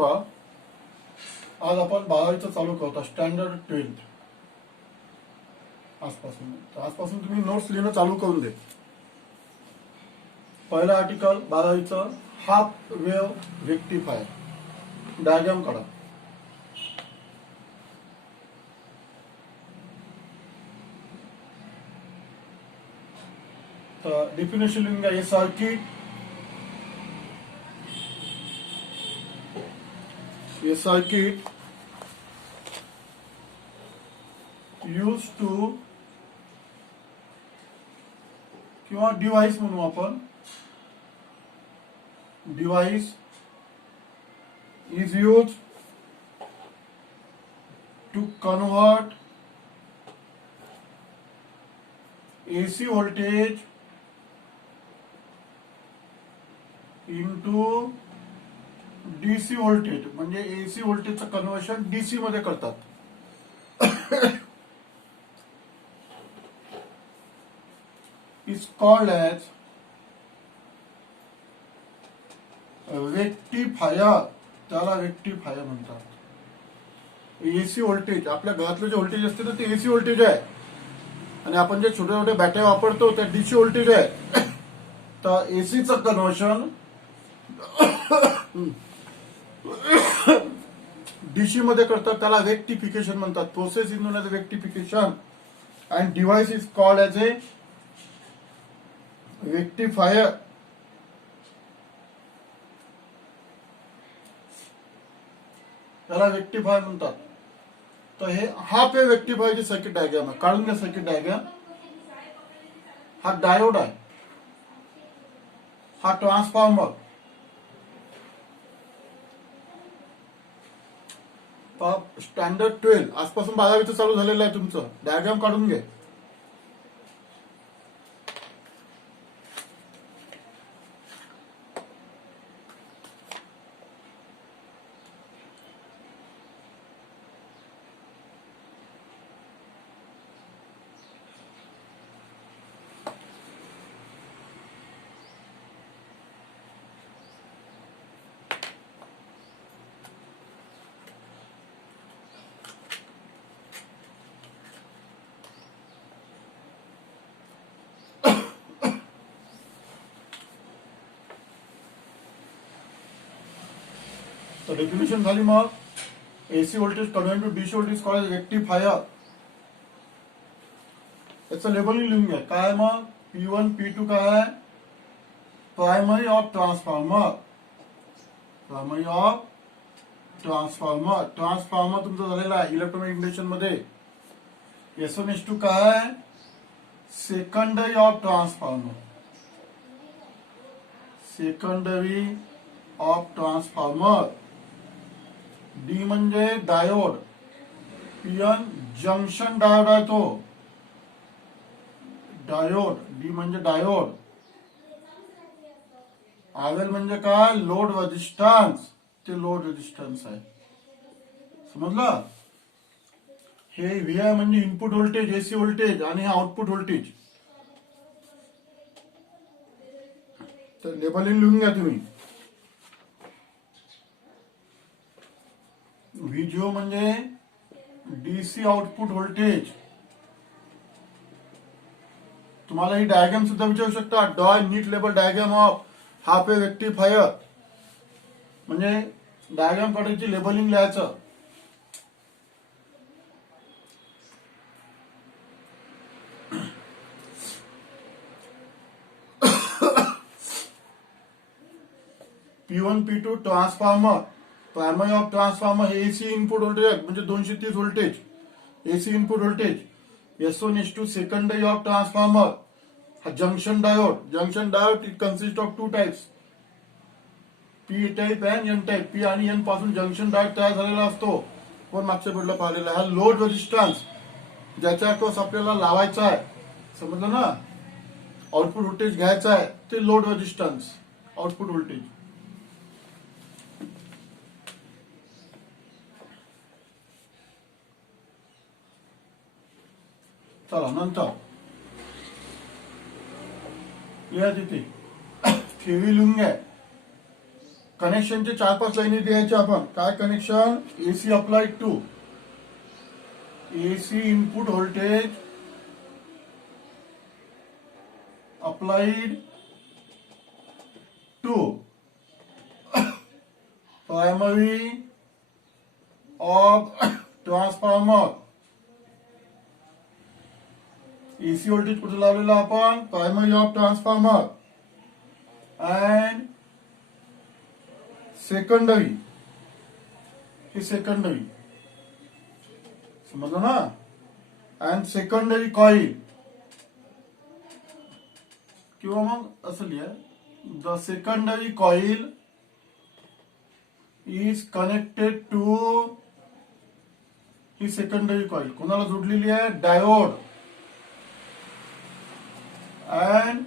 शकता. आज आपण 12वीचं चालू करतो, स्टँडर्ड 12th आजपासून. तर आजपासून तुम्ही नोट्स लिहिणं चालू करून दे. पहिलं आर्टिकल 12वीचं, हाफ वेव्ह रेक्टिफायर. डायग्राम काढा. तर डेफिनेशन लिहून घ्या. A circuit used to किंवा डिव्हाइस म्हणू आपण. Device is used to convert AC voltage into DC voltage. म्हणजे AC व्होल्टेजचं कन्व्हर्शन DC मध्ये करतात. Is called as rectifier. त्याला रेक्टिफायर म्हणतात. AC व्होल्टेज, आपल्या घरातलं जे व्होल्टेज असते ना ते AC व्होल्टेज आहे, आणि आपण जे छोटे छोटे बॅटरी वापरतो त्या DC व्होल्टेज आहे. तर एसीचं कन्व्हर्शन डीसी मध्ये करतात, त्याला रेक्टिफिकेशन म्हणतात. Process is known as rectification and device is called as a rectifier. त्याला रेक्टिफायर म्हणतात. तर हे हाफ वेव्ह रेक्टिफायरची सर्किट डायग्राम आहे. काढून घ्या सर्किट डायग्राम. हा डायोड आहे, हा ट्रान्सफॉर्मर. स्टँडर्ड 12 आजपासून 12वीचं चालू झालेलं आहे तुमचं. डायग्राम काढून घे. तर डेफिनेशन झाली. मग AC voltage convert to DC voltage called rectifier. याचं लेबलिंग लिहून घ्या. काय मग P1 P2 काय आहे? Primary of transformer. Primary of transformer. Transformer तुमचं झालेला आहे इलेक्ट्रोमॅग्नेटिक इंडक्शन मध्ये. S1 S2 काय आहे? Secondary of transformer. Secondary of transformer. D म्हणजे डायोड. पीएन जंक्शन डायोड आहे तो. डायोड. डी म्हणजे डायोड. आरएल म्हणजे काय? Load resistance. ते लोड रेजिस्टन्स आहे. समजलं? हे व्हीआय म्हणजे इनपुट व्होल्टेज, एसी व्होल्टेज, आणि हे आउटपुट व्होल्टेज. तर लेबलिंग लिहून घ्या तुम्ही. व्हीजीओ म्हणजे डीसी आउटपुट व्होल्टेज. तुम्हाला ही डायग्राम सुद्धा विचारू शकता. Draw neat label diagram of half wave rectifier. म्हणजे डायग्राम काढायची, लेबलिंग लिहायचं. P1 P2 transformer. Primary of transformer हे एसी इनपुट व्होल्टेज आहे, म्हणजे 230 voltage AC input voltage. S1 S2 secondary of transformer. हा junction diode. Junction diode it consist of 2 types, P type and N type. पी आणि N पासून junction diode तयार झालेला असतो. पण मागच्या बिल्डला पाहिलेला. हा लोड रेजिस्टन्स ज्याच्या क्रॉस आपल्याला लावायचा आहे. समजलं ना? आउटपुट व्होल्टेज घ्यायचा आहे ते लोड रेजिस्टन्स, आउटपुट व्होल्टेज. चला नंतर लिहा तिथे. थेरी लिहून घ्या. कनेक्शनचे 4-5 लाईनी द्यायच्या आपण. काय connection? AC applied to AC input voltage applied to primary of transformer. AC voltage कुठे लावलेला आपण? Primary of transformer. And secondary, हे सेकंडरी समजलं ना. अँड सेकंडरी कॉईल किंवा मग असं लिहा, the secondary coil is connected to, ही सेकंडरी कॉईल कोणाला जोडलेली आहे? Diode and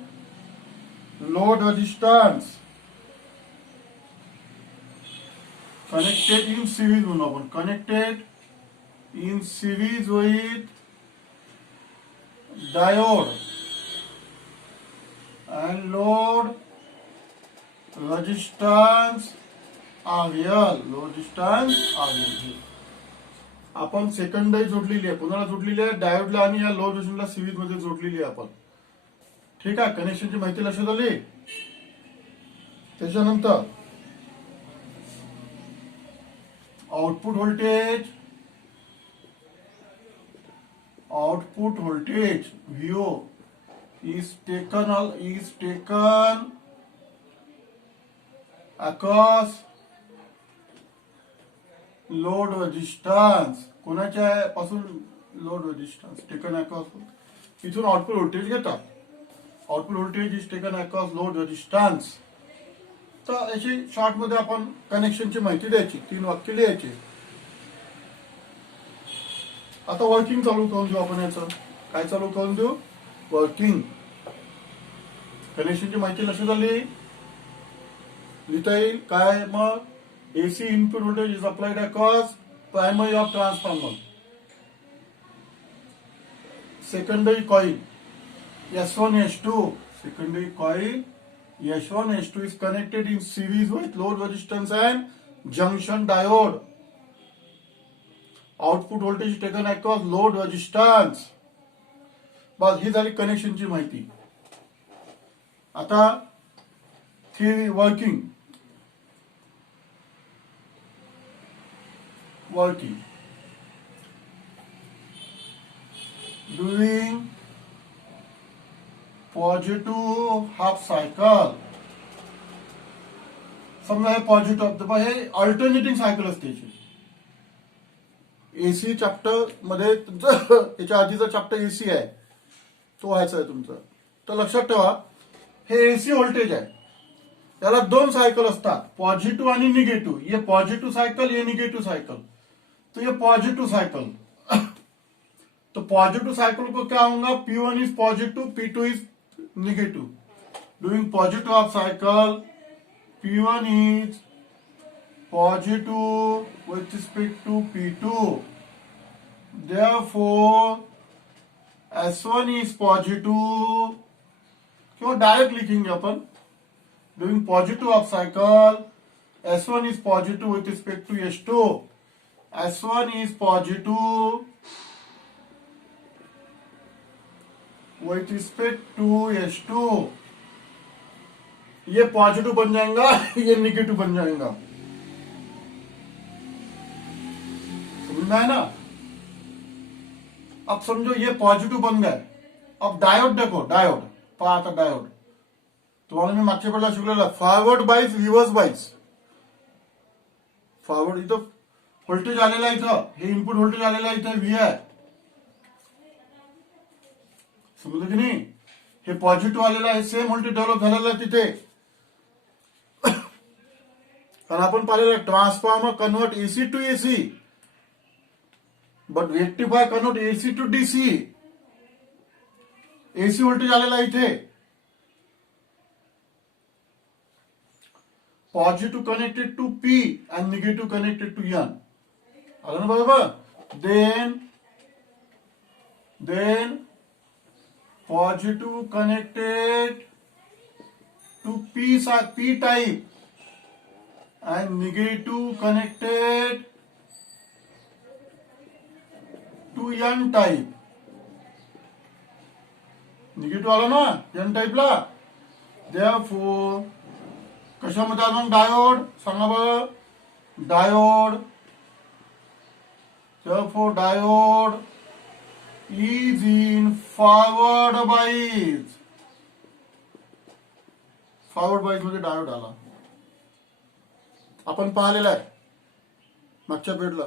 load resistance connected in series म्हणून आपण, connected in series with diode and load resistance RL, load resistance RL. आपण सेकंडरी जोडलेली आहे. कोणाला जोडलेली आहे? डायोडला आणि या लोड रेजिस्टन्सला सिरीज मध्ये जोडलेली आहे आपण. ठीक आहे, कनेक्शनची माहिती लक्षात आली. त्याच्यानंतर output voltage VO is taken across load resistance. कोणाच्या पासून? Load resistance taken across. इथून आउटपुट व्होल्टेज घेतात. Output voltage is taken across load resistance. तर याची शॉर्ट मध्ये आपण कनेक्शनची माहिती द्यायची, 3 वाक्य लिहायची. आता वर्किंग चालू करून देऊ आपण. याचं काय चालू करून देऊ? वर्किंग. कनेक्शनची माहिती लक्षात आली. लिहिता येईल काय मग? AC input voltage is applied across primary of transformer. Secondary coil S1 S2, secondary coil S1 S2 is connected in series with load resistance and junction diode. Output voltage taken across load resistance. बस ही झाली कनेक्शनची माहिती. आता theory working. During positive half cycle, समजा हे positive, हे alternating cycle असते याची. AC chapter मध्ये तुमचं याच्या आधीचा चॅप्टर एसी आहे, तो व्हायचा आहे तुमचा. तर लक्षात ठेवा, हे एसी व्होल्टेज आहे. त्याला 2 सायकल असतात, पॉझिटिव्ह आणि निगेटिव्ह. ये पॉझिटिव्ह सायकल, ये निगेटिव्ह सायकल. तो ये पॉझिटिव्ह सायकल. तो पॉझिटिव्ह सायकल को क्या होगा? P1 is positive, P2 is negative. Doing positive half cycle, P1 is positive with respect to P2. Therefore, S1 is positive. क्यों डायरेक्ट लिखेंगे अपन? Doing positive half cycle, S1 is positive with respect to S2. S1 is positive with respect to S2. ये positive बन जाएगा, ये negative बन जाएगा. समझ में आया ना? अब समझो ये पॉजिटिव बन गए. अब डायोड देखो, डायोड पहा आता. डायोड तुम्हाला मी मागच्या वेळेला शिकलेला, फॉरवर्ड बाईस, रिव्हर्स बाईस. फॉरवर्ड इथं व्होल्टेज आलेला आहे, इथं हे इनपुट व्होल्टेज आलेला आहे, इथं व्ही आहे. समजलं की नाही? हे पॉझिटिव्ह आलेलं आहे, सेम व्होल्टेज डेव्हलप झालेला आहे तिथे. कारण आपण पाहिलेलं transformer convert AC to AC, but rectify convert AC to DC. AC voltage आलेला आहे इथे, positive connected to P and negative connected to N. आलं ना बरोबर? Then positive connected to P type and negative connected to N type. Negative आला ना N टाईपला. Therefore कशामध्ये आला डायोड सांगा बरं. Diode. Therefore diode is in forward bias. Forward बाईस मध्ये डायोड आला. अपन पाहिलेला आहे मागच्या पिरियडला.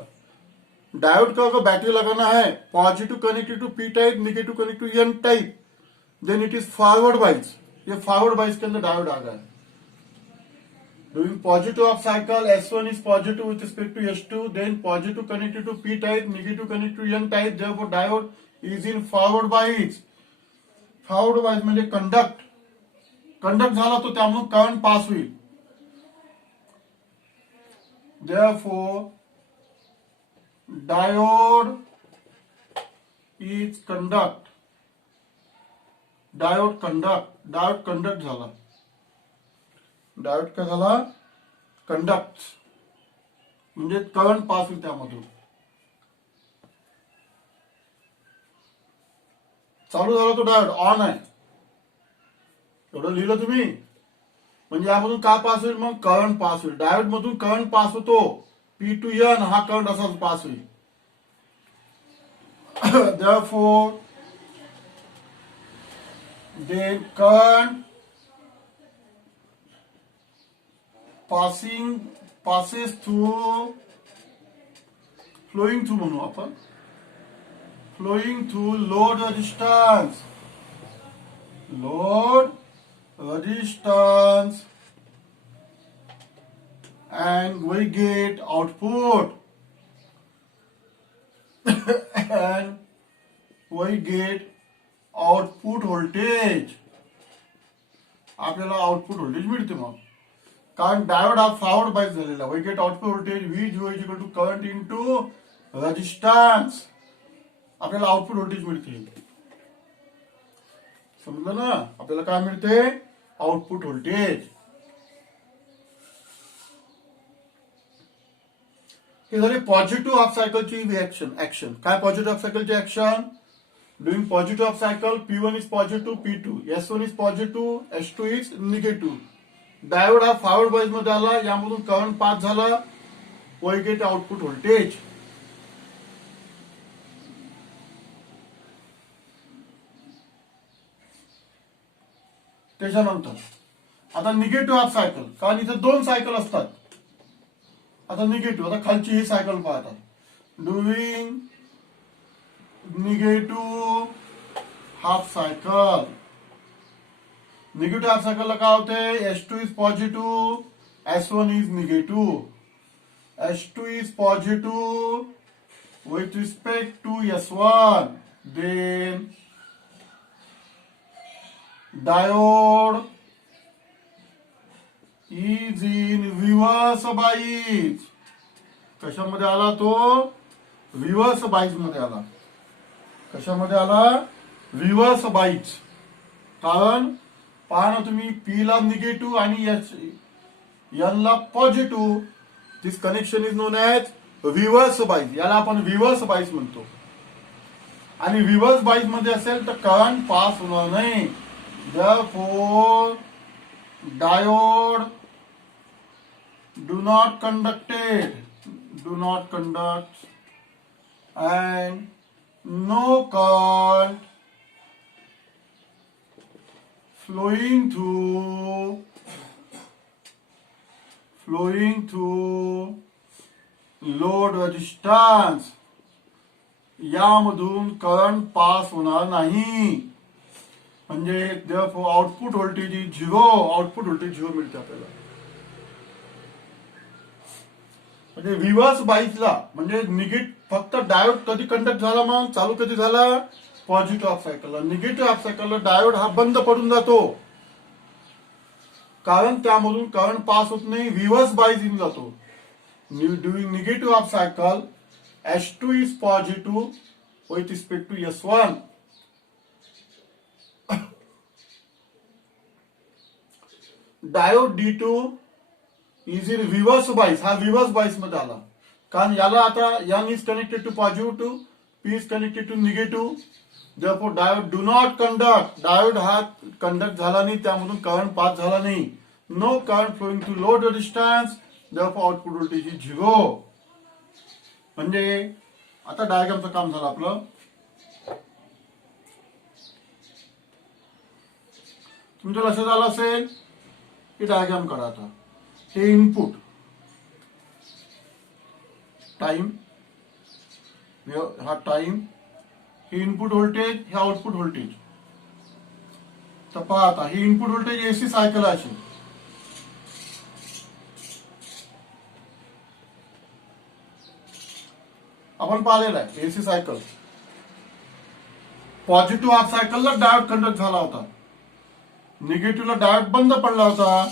डायोड का अगर बैटरी लगाना है, positive connected to P type, negative connected to N type, then it is forward bias. ये फॉरवर्ड बाइस के अंदर डायोड आ गया. Doing positive of cycle, S1 is positive with respect to S2, then positive connected to P type, negative connected to N type, therefore diode is in forward bias. Forward bias म्हणजे conduct झाला तो त्यामुळे current pass होईल. Therefore diode is conduct. Diode conduct झाला. Diode काय झाला? Conduct म्हणजे current pass होईल त्यामधून. चालू झाला तो डायोड, ऑन आहे. एवढं लिहिलं तुम्ही. म्हणजे यामधून का पास होईल? मग करंट पास होईल. डायोड मधून करंट पास होतो. P to N हा करंट असाच पास होईल. Therefore the current passes through, flowing through म्हणू आपण, flowing through load resistance and we get output and we get output voltage. आपल्याला आउटपुट व्होल्टेज मिळते मग, कारण डायोड हा फॉरवर्ड बायस झालेला. We get output voltage V0 is equal to current into resistance. आपल्याला output voltage मिळते. समजलं ना? आपल्याला काय मिळते? Output voltage. हे झाले पॉझिटिव्ह हाफ सायकलची ऍक्शन. काय पॉझिटिव्ह हाफ सायकलची action? Doing positive half cycle, P1 is positive, P2, S1 is positive, S2 is negative. Diode हा फॉरवर्ड बायस मध्ये आला, यामधून करंट पास झाला, वी गेट आउटपुट व्होल्टेज. त्याच्यानंतर आता निगेटिव्ह हाफ सायकल, कारण इथे दोन सायकल असतात. आता निगेटिव्ह, आता खालची ही सायकल पाहता. During negative half cycle. Negative half सायकलला काय होते? S2 is positive, S1 is negative. S2 is positive with respect to S1, then diode is in reverse bias. कशामध्ये आला तो? रिव्हर्स बाईज मध्ये आला. कशामध्ये आला? Reverse bias. कारण पहा ना तुम्ही, P ला निगेटिव्ह आणि N ला positive. This connection is known as reverse bias. याला आपण रिव्हर्स बाईज म्हणतो. आणि रिव्हर्स बाईज मध्ये असेल तर करंट पास होणार नाही. Therefore diode do not conduct and no current flowing through load resistance. यामधून करंट पास होणार नाही. म्हणजे therefore output voltage is 0. Output voltage 0 मिळते आपल्याला. म्हणजे रिव्हर्स बाईसला म्हणजे फक्त डायोड कधी कंडक्ट झाला, मग चालू कधी झाला? पॉझिटिव्ह हाफ सायकलला. निगेटिव्ह हाफ सायकलला डायोड हा बंद पडून जातो, कारण त्यामधून करंट पास होत नाही. रिव्हर्स बाईस इन जातो. Doing negative half cycle, S2 is positive with respect to S1. Diode D2 is in reverse bias, हा रिव्हर्स बाईस मध्ये आला. कारण याला आता N is connected to positive to P is connected to negative. therefore diode do not conduct, diode हा conduct झाला नाही, त्यामधून करंट पास झाला नाही. No current flowing to load resistance, therefore output voltage is 0. म्हणजे आता डायग्रामचं काम झालं आपलं. तुमच्या लक्षात आलं असेल की डायग्राम करा. आता हे इनपुट टाइम, हा टाइम, हे इनपुट व्होल्टेज, हे आउटपुट व्होल्टेज. तर पहा आता ही इनपुट व्होल्टेज एसी सायकल असेल. आपण पाहिलेलं आहे एसी सायकल. पॉझिटिव्ह हाफ सायकलला डायोड कंडक्ट झाला होता, निगेटिव्हला डायोड बंद पडला होता,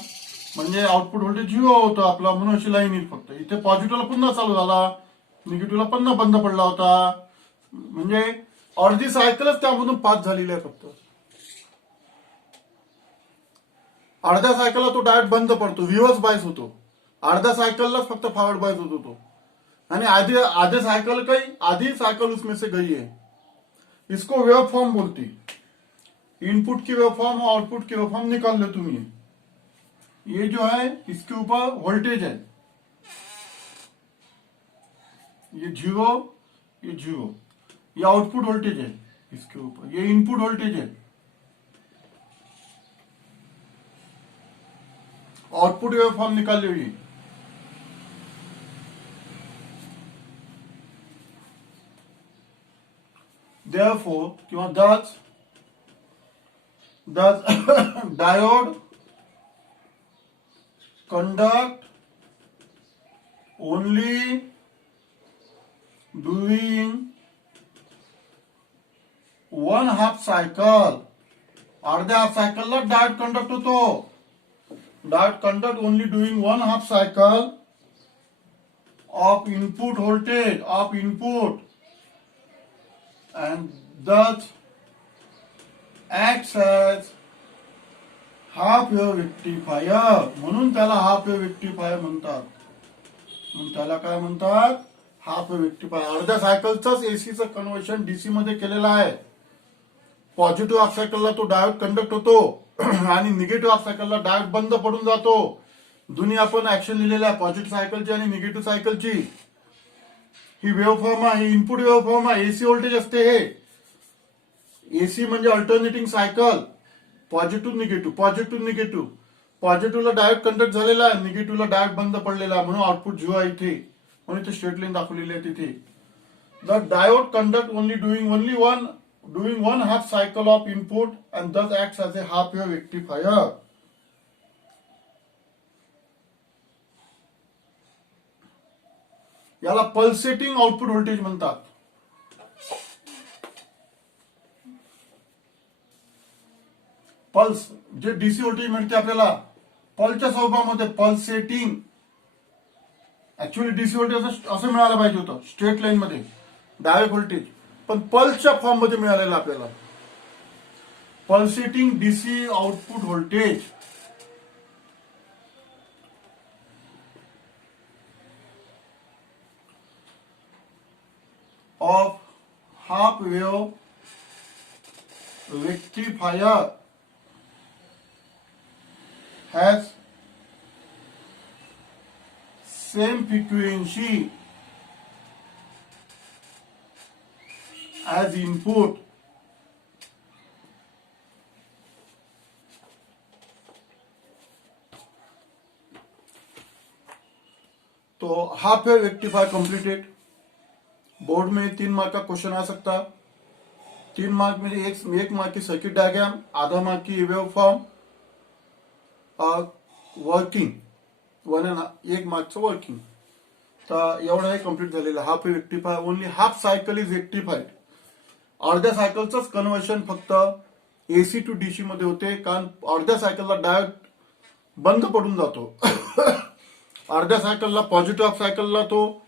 म्हणजे आउटपुट व्होल्टेज 0 होतं आपला, म्हणून अशी लाईन येईल फक्त. इथे पॉझिटिव्हला पुन्हा चालू झाला, निगेटिव्हला पुन्हा बंद पडला होता, म्हणजे अर्धी सायकलच त्यामधून पास झालेली आहे फक्त. अर्ध्या सायकलला तो डायोड बंद पडतो, रिव्हर्स बायस होतो. अर्ध्या सायकललाच फक्त फॉरवर्ड बायस होतो तो. आणि आधे साइकिल कई आधी साइकिल उसमें से गई है. इसको वेव फॉर्म बोलती. इनपुट की वेव फॉर्म और आउटपुट की वेव फॉर्म निकाल लो तुम. ये जो है इसके ऊपर वोल्टेज है, ये 0, ये 0, ये आउटपुट वोल्टेज है इसके ऊपर, ये इनपुट वोल्टेज है. आउटपुट वेव फॉर्म निकाल लो. ये therefore किंवा thus diode conduct only during one half cycle. अर्ध्या हाफ सायकलला डायोड कंडक्ट होतो. Diode conduct only doing one half cycle of input voltage, of input, and thus acts as half wave rectifier. म्हणून त्याला half wave rectifier म्हणतात. म्हणून त्याला काय म्हणतात? Half wave rectifier. अर्ध्या सायकलचंच एसीचं कन्व्हर्शन डीसी मध्ये केलेलं आहे. पॉझिटिव्ह हाफ सायकलला तो डायोड कंडक्ट होतो आणि निगेटिव्ह हाफ सायकलला डायोड बंद पडून जातो. दोन्ही आपण ऍक्शन लिहिलेल्या आहे, पॉझिटिव्ह सायकलची आणि निगेटिव्ह सायकलची. ही वेव्ह फॉर्म आहे, इनपुट वेव्ह फॉर्म आहे, एसी व्होल्टेज असते हे. एसी म्हणजे alternating cycle, positive negative, positive negative. पॉझिटिव्हला डायोड कंडक्ट झालेला आहे, निगेटिव्हला डायोड बंद पडलेला आहे, म्हणून आउटपुट 0 आहे इथे. म्हणून इथे स्ट्रेट लाईन दाखवलेली आहे तिथे. The diode conduct only doing one half cycle of input and दस ऍक्ट्स ॲज ए हाफ वेव्ह रेक्टिफायर. याला पल्सेटिंग आउटपुट व्होल्टेज म्हणतात. पल्स जे डीसी व्होल्टेज मिळते आपल्याला, पल्सच्या स्वरूपामध्ये पल्सेटिंग. ऍक्च्युअली डीसी व्होल्टेज असं मिळालं पाहिजे होतं स्ट्रेट लाईन मध्ये डायोड व्होल्टेज, पण पल्सच्या फॉर्म मध्ये मिळालेलं आपल्याला. Pulsating DC output voltage of half wave rectifier has same frequency as input. तो half wave rectifier completed. Board में 3 मार्क का क्वेश्चन आ सकता. 3 मार्क में एक मार्क की सर्किट डायग्राम, आधा मार्क की वेव फॉर्म और वर्किंग, 1 मार्कचं वर्किंग. तर एवढं हे कम्प्लीट झालेलं. Half wave rectifier only half cycle is rectified. अर्ध्या सायकलचंच कन्व्हर्शन फक्त एसी टू डीसी मध्ये होते, कारण अर्ध्या सायकलला डायोड बंद पडून जातो. अर्ध्या सायकलला पॉझिटिव्ह हाफ सायकलला तो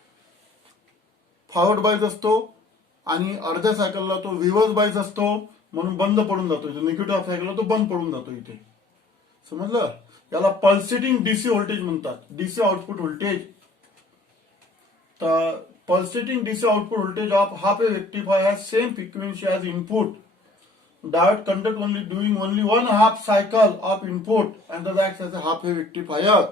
फॉरवर्ड बायस असतो आणि अर्ध्या सायकलला तो रिव्हर्स बायस असतो, म्हणून बंद पडून जातो. निगेटिव्ह हाफ सायकलला तो बंद पडून जातो इथे. समजलं? याला पल्सेटिंग डीसी व्होल्टेज म्हणतात. DC output voltage. तर pulsating DC output voltage of half wave rectifier has same frequency as input. Diode conduct only doing only one half cycle of input and that acts as a half wave rectifier.